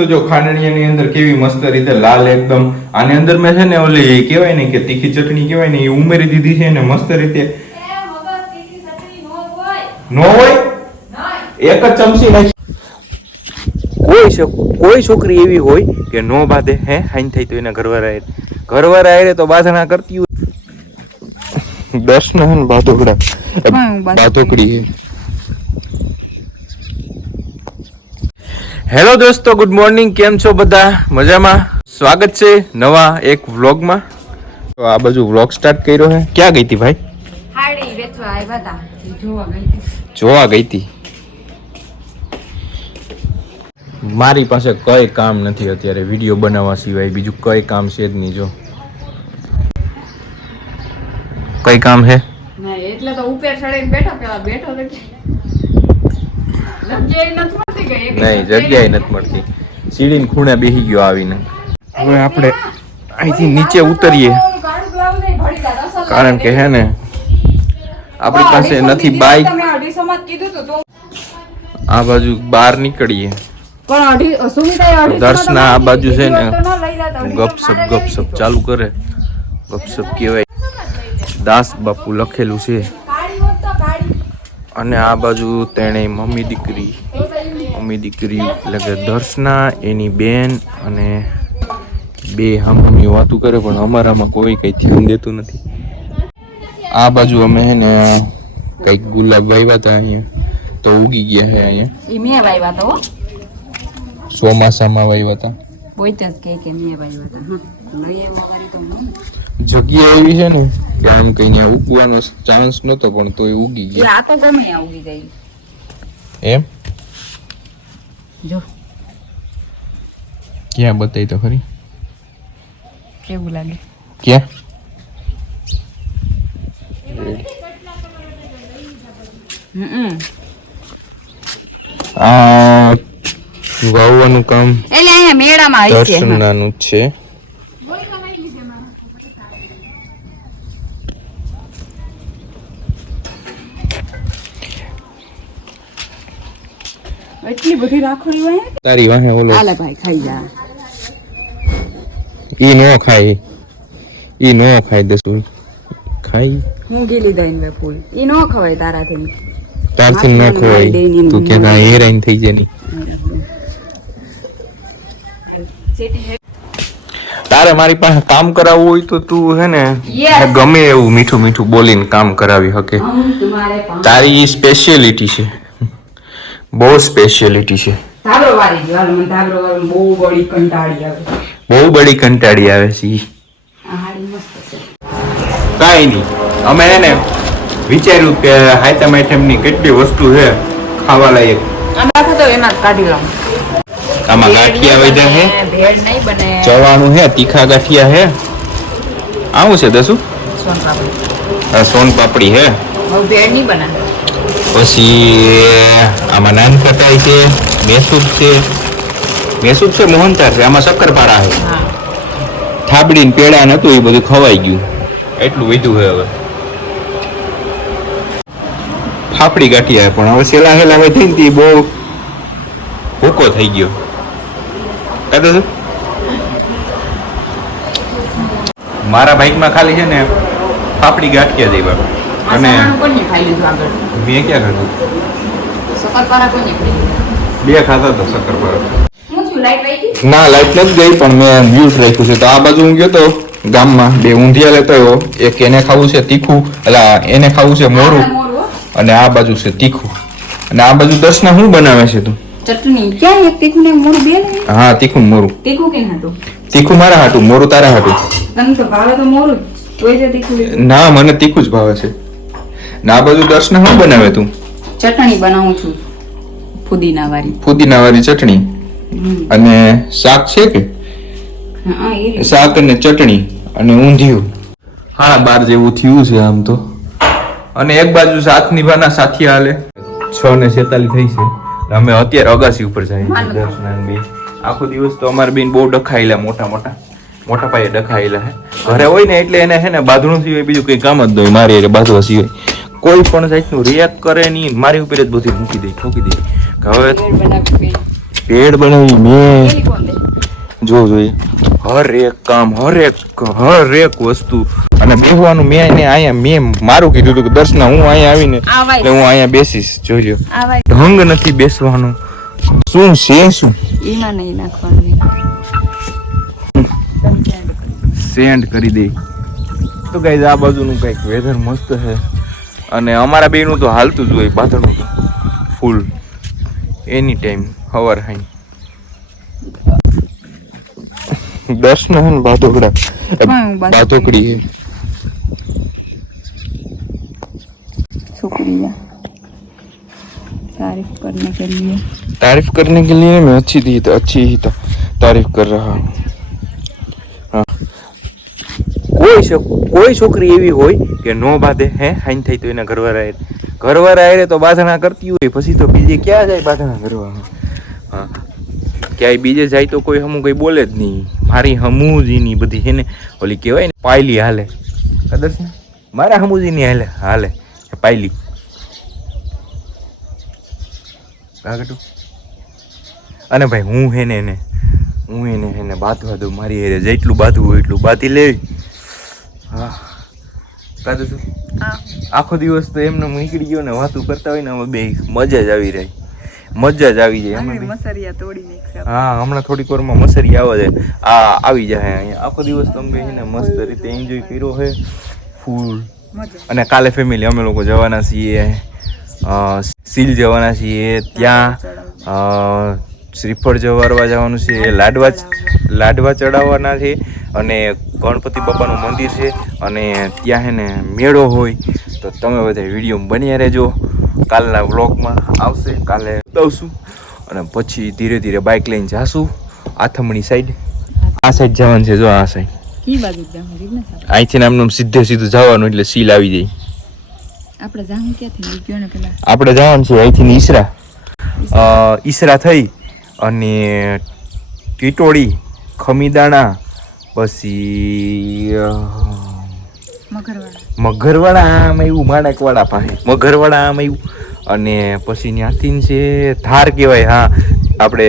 તો જો ખાંડણીયાની અંદર કેવી મસ્ત રીતે લાલ એકદમ આની અંદર મેં છે ને ઓલી કહેવાય ને કે તીખી ચટણી કહેવાય ને એ ઉમેરી દીધી છે ને મસ્ત રીતે. નો હોય? એક જ ચમચી નાખી. કોઈ કોઈ છોકરી એવી હોય કે નો બાધે હે? હાઈન થઈ તો એના ઘરવાળા હારે. ઘરવાળા હારે તો બાંધણા કરતી હોય. દર્શન બાધોકડા. બાધોકડી? બાધોકડી હે હેલો દોસ્તો ગુડ મોર્નિંગ. કેમ છો બધા? મજામાં? સ્વાગત છે નવા એક વ્લોગમાં. તો આ બાજુ વ્લોગ સ્ટાર્ટ કર્યો હે. ક્યાં ગઈ હતી ભાઈ? હાડી વેચવા આવ્યા હતા. જોવા ગઈ હતી. મારી પાસે કઈ કામ નથી અત્યારે. વીડિયો બનાવવા સિવાય બીજું કઈ કામ છે જ નહીં જો. કઈ કામ છે ના એટલે તો ઉપર ચડીને બેઠો પેલા બેઠો નથી નહીં જગ્યાએ નથી મળતી. સીડીને ખૂણે બેસી ગયો આવીને. હવે આપણે અહીંથી નીચે ઉતરીએ. કારણ કે હે ને આપણી પાસે નથી બાઈક. આ બાજુ બહાર નીકળીએ. દર્શના આ બાજુ છે ને ગપસપ ગપસપ ચાલુ કરે. ગપસપ કહેવાય. દાસ બાપુ લખેલું છે. અને આ બાજુ તેણે મમ્મી દીકરી મમ્મી દીકરી એટલે કે દર્શના એની બેન અને બે હમમી વાતું કરે પણ અમારામાં કોઈ કંઈ ધ્યાન દેતું નથી. આ બાજુ અમે હે ને કંઈક ગુલાબ વાવ્યા હતા અહીંયા તો ઉગી ગયા છે અહીંયા. મેં વાવ્યા તો ચોમાસામાં વાવ્યા હતા. બોઈતે જ કે કે મેં વાવ્યા હતા. લઈ આવ્યા તો હું. જગ્યા એવી છે ને કે આમ કઈ ત્યાં ઉગવાનો ચાન્સ નતો પણ તોય ઉગી ગઈ ગયા આ તો ગમે ઉગી ગઈ. એમ? જો. ક્યાં બતાવી તો ખરી? કેવું લાગે? ક્યાં? આ વાવવાનું કામ એટલે અહીંયા મેળામાં આવી છે દર્શનાનું છે. એટલી બધી રાખડી હોય તારી વાહે ઓલો આલે ભાઈ ખાઈ જા. ઈ નો ખાય. ઈ નો ખાય દસુ ખાઈ હું ગીલી દઈને વે ફૂલ. ઈ નો ખવાય તારાથી. તારથી ના ખવાય. તું કે ના એ રાઈન થઈ જાય તારે મારી પાસે કામ કરાવવું હોય તો તું હે ને ગમે એવું મીઠું મીઠું બોલીને કામ કરાવી શકે. તારી સ્પેશિયાલિટી છે. બહુ સ્પેશિયલિટી છે. ધાબરો વાળી ગયો. હાલ મને ધાબરો વાળી બહુ બળી કંટાળી આવે. બહુ બડી કંટાળી આવે છે કાંઈ નહીં. અમે એને વિચાર્યું કે હાઈતમ આઈટમની કેટલી વસ્તુ છે ખાવા લાયક. આમ તો એમાં કાઢી લઉં. આમાં ગાંઠિયા વૈદા છે ભેળ નહીં બને. ચવાણું હે તીખા ગાંઠિયા હે. આવું છે દસુ? સોન પાપડી. સોન પાપડી હે. ભેળ નહીં બને. પછી આમાં નાન ખટાઈ છે મેસૂબ છે. મેસૂબ છે મોહનતાર છે આમાં શક્કરપારા છે. થાબડી ને પેડા નતું એ બધું ખવાઈ ગયું. એટલું વધ્યું છે હવે. ફાફડી ગાંઠિયા પણ હવે સેલા હેલા થઈ ને બહુ ભૂકો થઈ ગયો. કાઢો? મારા બાઇકમાં ખાલી છે ને ફાફડી ગાંઠિયા દેવા આ અને સવાણું ખાઈ લીધું આગળ. મેં ક્યાં ખાધું? શક્કરપારા કોને બે ખાધા હતા શક્કરપારા હું છું લાઈટ વાગી ના લાઈટ નથી ગઈ પણ મેં મ્યુટ રાખ્યું છે. તો આ બાજુ હું ગયો તો ગામમાં બે ઊંધિયા લેતો આવ્યો. એક એને ખાવું છે તીખું એટલે એને ખાવું છે મોરું. અને આ બાજુ છે તીખું. અને આ બાજુ દર્શના શું બનાવે છે તું? ચટણી. ક્યાં એક તીખું ને મોરું બે હા તીખું મોરું. તીખું કેમ હતું? તીખું મારા હાટું મોરું તારા હાટું. તને તો ભાવે તો મોરું જ. તોય તે તીખું લીધું ના મને તીખું જ ભાવે છે. ને બધું બાજુ દર્શના શું બનાવે તું? ચટણી બનાવું છું ફુદીના વાળી ફુદીના વાળી ચટણી અને શાક છે કે? હા. શાક અને ચટણી અને ઊંધિયું. હા બાર જેવું થયું છે આમ તો. અને એક બાજુ સાત નિભાના સાથિયા હાલે. છ ને છેતાલી થઈ છે. અમે અત્યારે અગાસી ઉપર જઈએ છીએ બી. આખો દિવસ તો અમારે બેન બહુ ડખાયેલા મોટા મોટા. મોટા પાયે ડખાયેલા હે. ઘરે હોય ને એટલે એને હે ને બાંધણું સિવાય બીજું કઈ કામ જ ન હોય. મારી એટલે બાંધવા સિવાય. કોઈ પણ જાતનું રિએક્ટ કરે નહીં મારી ઉપર જ બધી મૂકી દે ઠોકી દે. હવે પેડ બનાવી મેં. જો જોઈએ. હર એક કામ હર એક હર એક વસ્તુ. અને બેહવાનું મેં એને અહીંયા મેં મારું કીધું હતું કે દર્શના હું અહીંયા આવીને એટલે હું અહીંયા બેસીશ. જોઈ લ્યો. ઢંગ નથી બેસવાનું. શું છે શું? એમાં નહીં નાખવાનું. સેન્ડ કરી દે. તો ગાઈઝ આ બાજુનું કંઈક વેધર મસ્ત છે. અને અમારા બેનું તો હાલતું જ હોય બાથણું તો ફૂલ એની ટાઈમ હવાર હાઈ દર્શન હે ને બાધોકડા એ હા, બાધોકડી. બાધોકડી છે शुक्रिया तारीफ करने के लिए तारीफ करने के लिए मैं अच्छी थी तो अच्छी ही तो तारीफ कर रहा हूँ हाँ કોઈ કોઈ છોકરી એવી હોય કે નો બાંધે, હે? હાઈન થઈ તો એના ઘરવાળા એ ઘરવાળા હારે તો બાંધણા કરતી હોય, પછી તો બીજે ક્યાં જાય બાંધણા કરવા હા. ક્યાંય બીજે જાય તો કોઈ હમું કઈ બોલે જ નહીં. મારી હમુજીની બધી છે ને? ઓલી કહેવાય ને, પાયલી હાલે. કદર છે? મારા હમુજીની હાલે હાલે. પાયલી. અને ભાઈ, હું હે ને એને હું એને એને બાંધવા દઉં. મારી હારે જેટલું બાંધવું હોય એટલું બાંધી લેવી કાતું તું આખો દિવસ તો એમને નીકળી ગયો ને વાતું કરતા હોય ને અમે બે મજા જ આવી રહી. મજા જ આવી જાય મસરિયા તોડી હા હમણાં થોડીક વારમાં મસરી આવે છે આ આવી જાય અહીંયા. આખો દિવસ તો અમે એને મસ્ત રીતે એન્જોય કર્યો છે. ફૂલ અને કાલે ફેમિલી અમે લોકો જવાના છીએ સીલ જવાના છીએ ત્યાં શ્રીફળ જવારવા જવાનું છે એ લાડવા લાડવા ચડાવવાના છે અને ગણપતિ બાપાનું મંદિર છે અને ત્યાં હે ને મેળો હોય તો તમે બધા વીડિયો બન્યા રહેજો. કાલના વ્લોગમાં આવશે કાલે દઉં અને પછી ધીરે ધીરે બાઇક લઈને જાશું આથમણી સાઈડ આ સાઈડ જવાનું છે જો આ સાઈડ. અહીંથી આમનું સીધે સીધું જવાનું એટલે સીલ આવી જાય. આપણે જવાનું આપણે જવાનું છે અહીંથી ઈસરા. ઈસરા થઈ. અને ટીટોળી ખમીદાણા પછી મગરવાડા આમ આવ્યું માણેકવાડા પાસે. મગરવાડા આમ આવ્યું અને પછી ત્યાંથી છે ધાર કહેવાય હા આપણે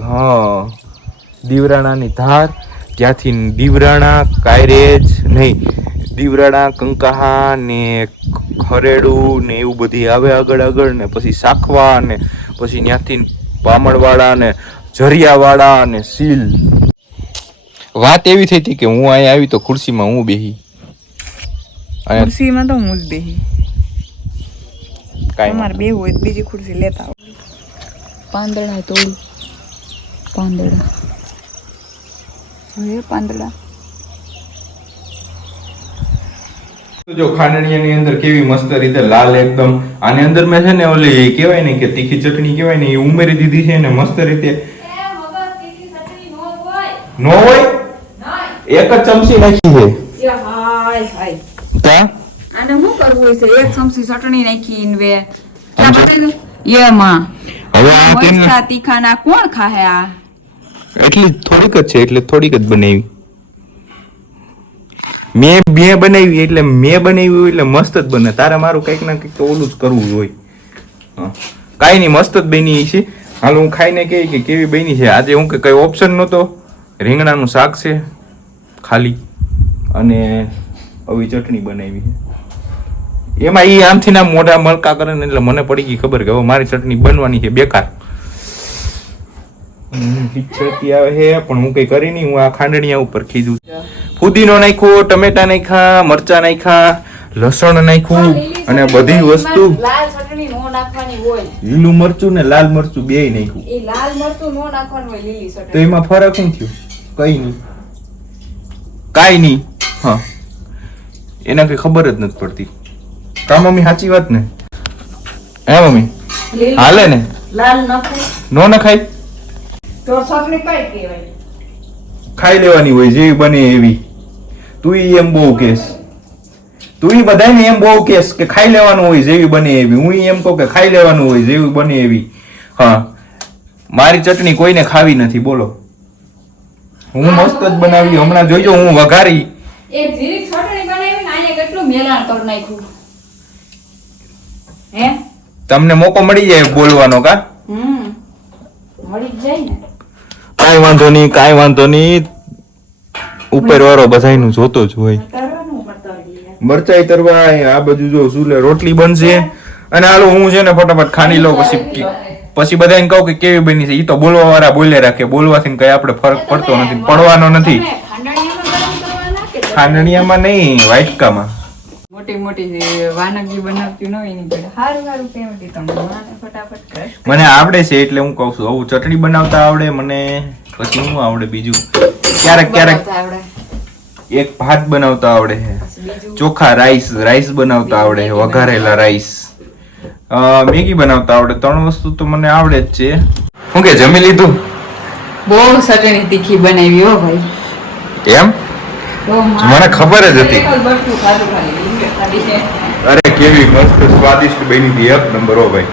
હા દીવરાણાની ધાર ત્યાંથી દીવરાણા કાયરેજ નહીં દીવરાણા કંકાહા ને ખરેડું ને એવું બધી આવે આગળ આગળ ને પછી સાખવા ને પછી ત્યાંથી પામણવાળા ને જરિયાવાળા અને સીલ વાત એવી થઈ હતી કે હું અહીંયા આવી તો ખુરશીમાં હું બેહી. અને ખુરશીમાં તો હું જ બેહી. કાંઈ મારે બે હોય તો બીજી ખુરશી લેતા પાંદડા તોડું. પાંદડા. જોઈએ પાંદડા. જો ખાંડણીયાની અંદર કેવી મસ્ત રીતે લાલ એકદમ આની અંદર મેં છે ને ઓલી કહેવાય ને કે તીખી ચટણી કહેવાય ને એ ઉમેરી દીધી છે ને મસ્ત રીતે. નો હોય. એક જ ચમચી નાખી છે. આને શું કરવું છે? એક ચમચી ચટણી નાખી ને વે ક્યાં બતાવી દો યે માં હવે આ મરચા તીખાના કોણ ખાહે આ? એટલી થોડીક જ છે એટલે થોડીક જ બનાવી. મેં મેં બનાવી એટલે મેં બનાવી હોય એટલે મસ્ત જ બને. તારે મારું કંઈક ના કંઈક તો ઓલું જ કરવું હોય. કાંઈ નહીં, મસ્ત જ બની છે. હાલ હું ખાઈને કહી કે કેવી બની છે? આજે હું કે કઈ ઓપ્શન નહોતો. રીંગણાનું શાક છે, ખાલી. અને આવી ચટણી બનાવી એમાં એ આમથી ના મોઢા મલકા કરે ને એટલે મને પડી ગઈ ખબર કે હવે મારી ચટણી બનવાની છે બેકાર. આવે છે, પણ હું કઈ કરી નહીં. હું આ ખાંડણીયા ઉપર ખીજું ફુદીનો નાખ્યો ટમેટા નાખ્યા મરચા નાખ્યા લસણ નાખ્યું અને બધી વસ્તુ લાલ મરચું ને લાલ મરચું બે નાખ્યું. લાલ મરચું નો નાખવાનું હોય લીલી તો એમાં ફરક શું થયું? કઈ નહીં. કાઈ નહીં. હા. એના કઈ ખબર જ નથી પડતી. કા મમ્મી સાચી વાત ને? હે મમ્મી? હાલે ને? લાલ નો ન ખાય તો કઈ કહેવાય? ખાઈ લેવાની હોય જેવી બને એવી. તું એમ બહુ કેસ. તું બધાને એમ બહુ કેસ કે ખાઈ લેવાનું હોય જેવી બને એવી. હું એમ કહું કે ખાઈ લેવાનું હોય જેવી બને એવી. હા. મારી ચટણી કોઈને ખાવી નથી બોલો. હું મસ્ત જ બનાવી. હમણાં જોઈજો હું વઘારી. એક જીરી ચટણી બનાવી ને કેટલું મેલાણ કરી નાખ્યું. હે? તમને મોકો મળી જાય બોલવાનો કા? હમ. મળી જાય ને. કાંઈ વાંધો નહીં કાંઈ વાંધો નહીં. ઉપર વાળો બધાયનું જોતો જ હોય. મરચાઈ તરવા આ બાજુ જો સુલે રોટલી બનશે. અને હાલો હું છે ને ફટાફટ ખાની લઉં પછી પછી પછી બધાને કહું કે કેવી બની છે એ તો બોલવા વાળા બોલે રાખે બોલવાથી કઈ આપણે ફરક પડતો નથી પડવાનો નથી. ખાંડણીયામાં નહીં વાટકામાં મોટી મોટી વાનગી બનાવતી ન હોય એની જોડે. સારું સારું તમને મને ફટાફટ મને આવડે છે એટલે હું કહું છું આવું ચટણી બનાવતા આવડે મને પછી હું આવડે બીજું. ક્યારેક ક્યારેક એક ભાત બનાવતા આવડે છે ચોખા રાઈસ રાઈસ બનાવતા આવડે છે વઘારેલા રાઈસ. મેગી બનાવતા આવડે. ત્રણ વસ્તુ તો મને આવડે જ છે. હું કે જમી લીધું? બહુ સટણી તીખી બનાવી હો ભાઈ. એમ? મને ખબર જ હતી. અરે કેવી મસ્ત સ્વાદિષ્ટ બની હતી. એક નંબર હો ભાઈ.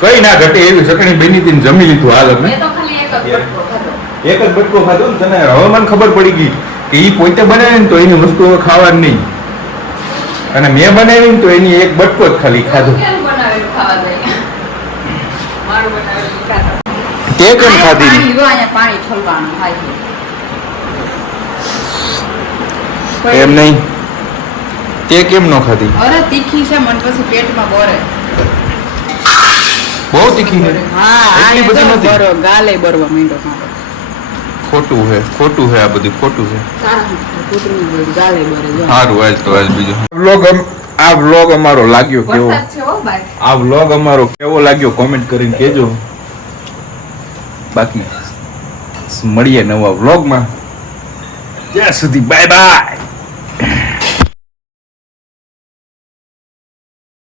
કઈ ના ઘટે એવી ચટણી બની હતી જમી લીધું હાલ અમે. તો ખાલી એક એક જ બટકો ખાધો ને તને હવે મને ખબર પડી ગઈ કે એ પોતે બનાવે ને તો એની વસ્તુ ખાવાની નહીં. અને મેં બનાવી ને તો એની એક બટકો જ ખાલી ખાધો. તે કેમ ખાધી. એમ નહીં? તે કેમ ન ખાધી? અરે તીખી છે મન પછી પેટમાં બોરે. બહુ તીખી છે? હા એટલી બધી નથી. ગાલે બરવા મીંડો મારો. ખોટું છે ખોટું છે આ બધું ખોટું છે સારું હાલ તો હાલ બીજું. વ્લોગ આ વ્લોગ અમારો લાગ્યો કેવો? આ વ્લોગ અમારો કેવો લાગ્યો? કોમેન્ટ કરીને કેજો બાકી મળીએ નવા વ્લોગમાં ત્યાં સુધી બાય બાય